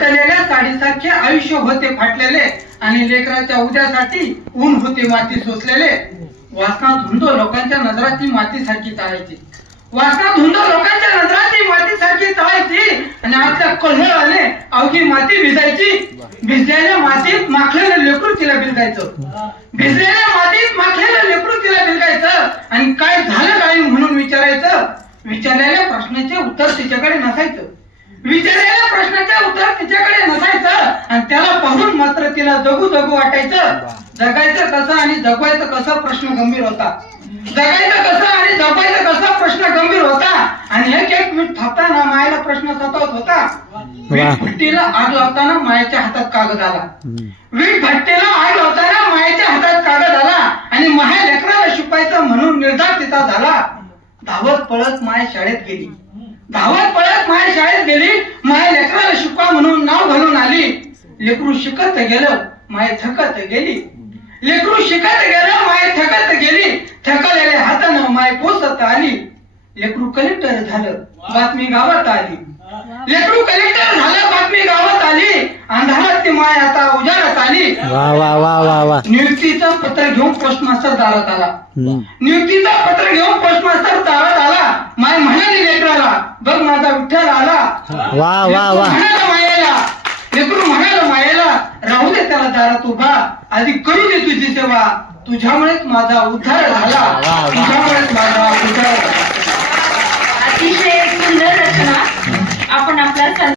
फाटलेल्या साडीसारखे आयुष्य होते फाटलेले आणि लेकराच्या उद्यासाठी ऊन होते माती सोसलेले. वासना धुंद लोकांच्या नजराची मातीसारखी तळायची. वासना धुंद लोकांच्या नजराची मातीसारखी तळायची आणि आतल्या कल्लोळाने अवघी माती भिजायची. भिजलेल्या मातीत माखलेलं लेकरू तिला बिलगायचं. भिजलेल्या मातीत माखलेलं लेकरू तिला बिलगायचं आणि काय झालं काय म्हणून विचारायचं. विचारलेल्या प्रश्नाचे उत्तर तिच्याकडे नसायचं. विचारलेल्या प्रश्नाचे उत्तर तिच्याकडे नसायचं आणि त्याला पाहून मात्र तिला जगू जगू वाटायचं. जगायचं कसं आणि जगवायचं कसं प्रश्न गंभीर होता. जगायचं कसं आणि जगवायचं कसं प्रश्न गंभीर होता आणि एक मीठ थापताना मायेला प्रश्न सतत होता. वीट भट्टीला आग लावताना मायेच्या हातात कागद आला. वीट भट्टीला आग लावताना मायेच्या हातात कागद आला आणि माया लेकराला शिकवायचं म्हणून निर्धार तिचा झाला. धावत पळत माय शाळेत गेली. धावत पळत माय शाळेत गेली. माय लेकराला शिकवा म्हणून नाव घालून आली. लेकरू शिकत गेलं माय थकत गेली. लेकरू शिकत गेलं माय थकत गेली. थकलेल्या हातानं माय पोचत आली. लेकरू कलेक्टर झालं बातमी गावात आली. लेकरू कलेक्टर झालं बातमी गावात आली. अंधारात ती माय आता उजाडात आली. वा वा वा वा वा. नियुक्तीचं पत्र घेऊन पोस्टमास्टर दारात आला. नियुक्तीचं पत्र घेऊन पोस्टमास्टर दारात आला. माय म्हणाली लेकराला बघ माझा विठ्ठल आला. वा वा वा. म्हणाला मायेला लेकरू म्हणाला मायेला राहू दे त्याला दारात उभा. आधी करू दे तुझी सेवा. तुझ्यामुळेच माझा उद्धार झाला. तुझ्यामुळेच माझा उद्धार झाला. अतिशय सुंदर रचना आपण आपल्या